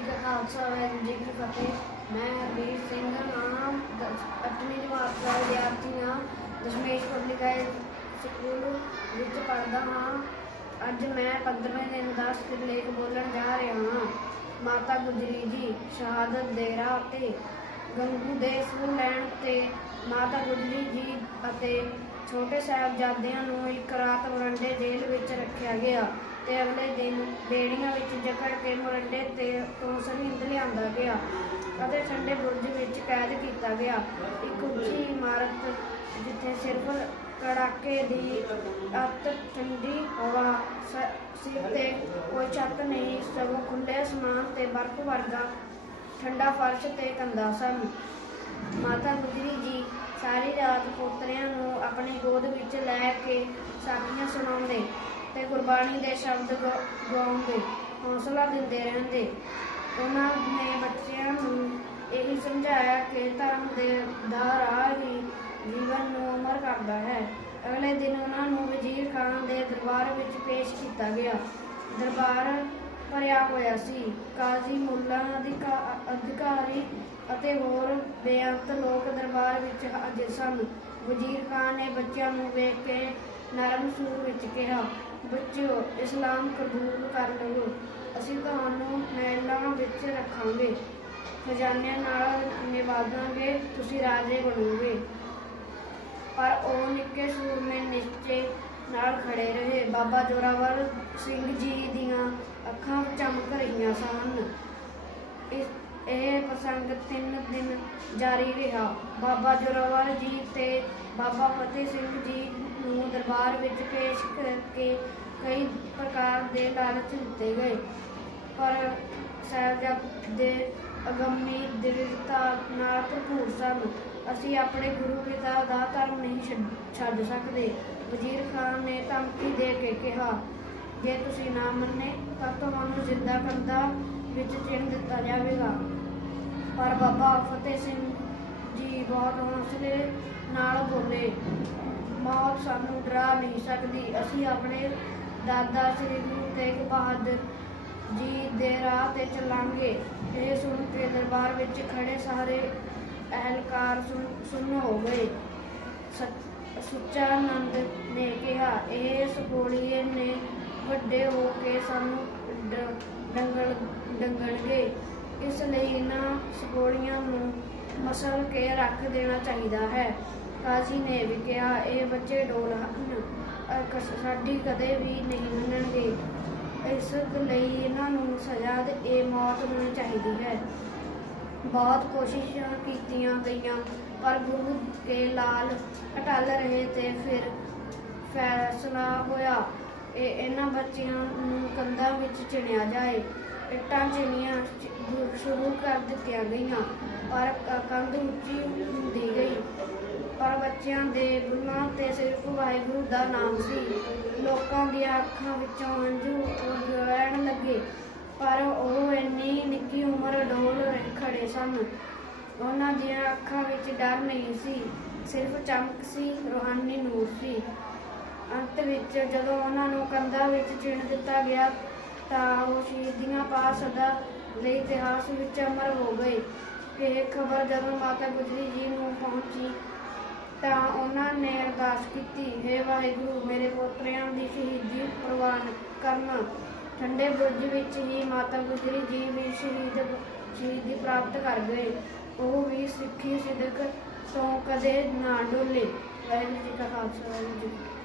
ਜੀ ਕਾ ਖਾਲਸਾ ਵਾਹਿਗੁਰੂ ਜੀ ਕੀ ਫਤਿਹ। ਮੈਂ ਹਰਵੀਰ ਸਿੰਘ ਨਾਮ ਅੱਠਵੀਂ ਜਮਾਤ ਦਾ ਵਿਦਿਆਰਥੀ ਹਾਂ। ਦਸ਼ਮੇਸ਼ ਪਬਲਿਕ ਹਾਈ ਸਕੂਲ ਵਿੱਚ ਪੜ੍ਹਦਾ ਹਾਂ। ਅੱਜ ਮੈਂ 15ਵੇਂ ਦਿਨ ਦਾ ਸਿਰਲੇਖ ਬੋਲਣ ਜਾ ਰਿਹਾ ਹਾਂ। ਮਾਤਾ ਗੁਜਰੀ ਜੀ, ਸ਼ਹਾਦਤ ਦੇ ਰਾਹ ਤੇ ਗੰਗੂ ਦੇ ਸੂ ਲੈਣ ਤੇ ਮਾਤਾ ਗੁਜਰੀ ਜੀ ਅਤੇ ਛੋਟੇ ਸਾਹਿਬਜ਼ਾਦਿਆਂ ਨੂੰ ਇੱਕ ਰਾਤ ਮੋਰੰਡੇ ਜੇਲ੍ਹ ਵਿੱਚ ਰੱਖਿਆ ਗਿਆ ਤੇ ਅਗਲੇ ਦਿਨ ਬੇੜੀਆਂ ਵਿੱਚ ਜਕੜ ਕੇ ਮੋਰੰਡੇ ਤੇ ਤੋਂ ਸਰਹਿੰਦ ਲਿਆਂਦਾ ਗਿਆ ਅਤੇ ਠੰਡੇ ਬੁਰਜ ਵਿੱਚ ਕੈਦ ਕੀਤਾ ਗਿਆ। ਇੱਕ ਉੱਚੀ ਇਮਾਰਤ ਜਿੱਥੇ ਸਿਰਫ ਕੜਾਕੇ ਦੀ ਅੱਤ ਠੰਡੀ ਹਵਾ ਸਿਰ ਤੇ ਕੋਈ ਛੱਤ ਨਹੀਂ, ਸਗੋਂ ਖੁੱਲੇ ਅਸਮਾਨ ਤੇ ਬਰਫ਼ ਵਰਗਾ ਠੰਡਾ ਫਰਸ਼ ਤੇ ਕੰਧਾਂ ਸਨ। ਮਾਤਾ ਗੁਜਰੀ ਜੀ ਸਾਰੀ ਰਾਤ ਪੋਤਰਿਆਂ ਨੂੰ ਆਪਣੀ ਗੋਦ ਵਿੱਚ ਲੈ ਕੇ ਸਾਖੀਆਂ ਸੁਣਾਉਂਦੇ ਤੇ ਗੁਰਬਾਣੀ ਦੇ ਸ਼ਬਦ ਗਾ- ਗਾਉਂਦੇ, ਹੌਸਲਾ ਦਿੰਦੇ ਰਹਿੰਦੇ। ਉਹਨਾਂ ਨੇ ਬੱਚਿਆਂ ਨੂੰ ਇਹ ਸਮਝਾਇਆ ਕਿ ਧਰਮ ਦੇ, ਦਾ ਰਾਹ ਹੀ ਜੀਵਨ ਨੂੰ ਅਮਰ ਕਰਦਾ ਹੈ। ਅਗਲੇ ਦਿਨ ਉਹਨਾਂ ਨੂੰ ਵਜ਼ੀਰ ਖਾਨ ਦੇ ਦਰਬਾਰ ਵਿੱਚ ਪੇਸ਼ ਕੀਤਾ ਗਿਆ। ਦਰਬਾਰ ਭਰਿਆ ਹੋਇਆ ਸੀ। ਕਾਜ਼ੀ ਮੁੱਲਾ ਅਧਿਕਾਰੀ ਅਤੇ ਹੋਰ ਬੇਅੰਤ ਲੋਕ ਦਰਬਾਰ ਵਿੱਚ ਹਾਜ਼ਰ ਸਨ। ਵਜ਼ੀਰ ਖਾਨ ਨੇ ਬੱਚਿਆਂ ਨੂੰ ਵੇਖ ਕੇ ਨਰਮ ਸੁਰ ਵਿੱਚ ਕਿਹਾ, ਬੱਚਿਓ, ਇਸਲਾਮ ਕਬੂਲ ਕਰ ਲਓ। ਅਸੀਂ ਤੁਹਾਨੂੰ ਮਹਿਲਾਂ ਵਿੱਚ ਰੱਖਾਂਗੇ। ਖਜ਼ਾਨਿਆਂ ਨਾਲ ਨਿਵਾਜਾਂਗੇ। ਤੁਸੀਂ ਰਾਜੇ ਬਣੋਗੇ। ਪਰ ਉਹ ਨਿੱਕੇ ਸੂਰਮੇ ਨਿਸ਼ਚੇ ਨਾਲ ਖੜੇ ਰਹੇ। ਬਾਬਾ ਜੋਰਾਵਰ ਸਿੰਘ ਜੀ ਦੀਆਂ ਅੱਖਾਂ ਚਮਕ ਰਹੀਆਂ ਸਨ। ਇਸ ਇਹ ਪ੍ਰਸੰਗ ਤਿੰਨ ਦਿਨ ਜਾਰੀ ਰਿਹਾ। ਬਾਬਾ ਜੋਰਾਵਰ ਜੀ ਤੇ ਬਾਬਾ ਫਤਿਹ ਸਿੰਘ ਜੀ ਨੂੰ ਦਰਬਾਰ ਵਿੱਚ ਪੇਸ਼ ਕਰਕੇ ਕਈ ਪ੍ਰਕਾਰ ਦੇ ਲਾਲਚ ਦਿੱਤੇ ਗਏ। ਪਰ ਸਾਹਿਬਜ਼ਾਦੇ ਅਗੰਮੀ ਦਿਵਿਤਾ ਨਾਲ ਭਰਪੂਰ ਸਨ। ਅਸੀਂ ਆਪਣੇ ਗੁਰੂ ਪਿਤਾ ਦਾ ਧਰਮ ਨਹੀਂ ਛੱਡ- ਛੱਡ ਸਕਦੇ। ਵਜ਼ੀਰ ਖਾਨ ਨੇ ਧਮਕੀ ਦੇ ਕੇ ਕਿਹਾ, ਜੇ ਤੁਸੀਂ ਨਾ ਮੰਨੇ, ਤਾਂ ਤੁਹਾਨੂੰ ਜ਼ਿੰਦਾ ਕੰਦਾ ਵਿੱਚ ਚਿਣ ਦਿੱਤਾ ਜਾਵੇਗਾ। ਪਰ ਬਾਬਾ ਫਤਿਹ ਸਿੰਘ ਜੀ ਬਹੁਤ ਹੌਸਲੇ ਨਾਲ ਬੋਲੇ, ਮੌਤ ਸਾਨੂੰ ਡਰਾ ਨਹੀਂ ਸਕਦੀ। ਅਸੀਂ ਆਪਣੇ ਦਾਦਾ ਸ੍ਰੀ ਗੁਰੂ ਤੇਗ ਬਹਾਦਰ ਜੀ ਦੇ ਰਾਹ ਤੇ ਚੱਲਾਂਗੇ। ਇਹ ਸੁਣ ਕੇ ਦਰਬਾਰ ਵਿੱਚ ਖੜੇ ਸਾਰੇ ਅਹਿਲਕਾਰ ਸੁਣ ਸੁਣ ਹੋ ਗਏ। ਸੁੱਚਾਨੰਦ ਨੇ ਕਿਹਾ, ਇਹ ਸਗੋਲੀਏ ਨੇ ਵੱਡੇ ਹੋ ਕੇ ਸਾਨੂੰ ਡ- ਡੰਗਣ ਡੰਗਣਗੇ ਇਸ ਲਈ ਇਹਨਾਂ ਸਗੋਲੀਆਂ ਨੂੰ ਮਸਲ ਕੇ ਰੱਖ ਦੇਣਾ ਚਾਹੀਦਾ ਹੈ। ਕਾਜ਼ੀ ਨੇ ਵੀ ਕਿਹਾ, ਇਹ ਬੱਚੇ ਡੋਲ ਹਨ। ਸਾਡੀ ਕਦੇ ਵੀ ਨਹੀਂ ਮੰਨਣਗੇ। ਇਸ ਲਈ ਇਹਨਾਂ ਨੂੰ ਸਜ਼ਾ ਤੇ ਇਹ ਮੌਤ ਹੋਣੀ ਚਾਹੀਦੀ ਹੈ। ਬਹੁਤ ਕੋਸ਼ਿਸ਼ਾਂ ਕੀਤੀਆਂ ਗਈਆਂ, ਪਰ ਗੁਰੂ ਕੇ ਲਾਲ ਅਟਲ ਰਹੇ ਤੇ ਫਿਰ ਫੈਸਲਾ ਹੋਇਆ, ਇਹ ਇਹਨਾਂ ਬੱਚਿਆਂ ਨੂੰ ਕੰਧਾਂ ਵਿੱਚ ਚਿਣਿਆ ਜਾਏ। ਇੱਟਾਂ ਚਿਣੀਆਂ ਸ਼ੁਰੂ ਕਰ ਦਿੱਤੀਆਂ ਗਈਆਂ, ਪਰ ਕ- ਕੰਧ ਉੱਚੀ ਹੁੰਦੀ ਗਈ। ਪਰ ਬੱਚਿਆਂ ਦੇ ਬੁੱਲਾਂ ਤੇ ਸਿਰਫ ਵਾਹਿਗੁਰੂ ਦਾ ਨਾਮ ਸੀ। ਲੋਕਾਂ ਦੀਆਂ ਅੱਖਾਂ ਵਿੱਚੋਂ ਹੰਝੂ ਵਹਿਣ ਲੱਗੇ, ਪਰ ਉਹ ਇੰਨੀ ਨਿੱਕੀ ਉਮਰ ਡੋਲ ਰਹੇ ਖੜੇ ਸਨ। ਉਹਨਾਂ ਦੀਆਂ ਅੱਖਾਂ ਵਿੱਚ ਡਰ ਨਹੀਂ ਸੀ, ਸਿਰਫ ਚਮਕ ਸੀ, ਰੋਹਾਨੀ ਨੂਰ ਸੀ। ਅੰਤ ਵਿੱਚ ਜਦੋਂ ਉਹਨਾਂ ਨੂੰ ਕੰਧਾਂ ਵਿੱਚ ਚਿਣ ਦਿੱਤਾ ਗਿਆ, ਤਾਂ ਉਹ ਸ਼ਹੀਦੀਆਂ ਪਾ ਸਦਾ ਲਈ ਇਤਿਹਾਸ ਵਿੱਚ ਅਮਰ ਹੋ ਗਏ। ਇਹ ਖਬਰ ਜਦੋਂ ਮਾਤਾ ਗੁਜਰੀ ਜੀ ਨੂੰ ਪਹੁੰਚੀ, ਤਾਂ ਉਹਨਾਂ ਨੇ ਅਰਦਾਸ ਕੀਤੀ, ਹੈ ਵਾਹਿਗੁਰੂ, ਮੇਰੇ ਪੋਤਰਿਆਂ ਦੀ ਸ਼ਹੀਦੀ ਪ੍ਰਵਾਨ ਕਰਨ। ਠੰਡੇ ਬੁਰਜ ਵਿੱਚ ਹੀ ਮਾਤਾ ਗੁਜਰੀ ਜੀ ਵੀ ਸ਼ਹੀਦ ਸ਼ਹੀਦੀ ਪ੍ਰਾਪਤ ਕਰ ਗਏ ਉਹ ਵੀ ਸਿੱਖੀ ਸਿਦਕ ਤੋਂ ਕਦੇ ਨਾ ਡੋਲੇ। ਵਾਹਿਗੁਰੂ ਜੀ ਕਾ ਖਾਲਸਾ, ਵਾਹਿਗੁਰੂ ਜੀ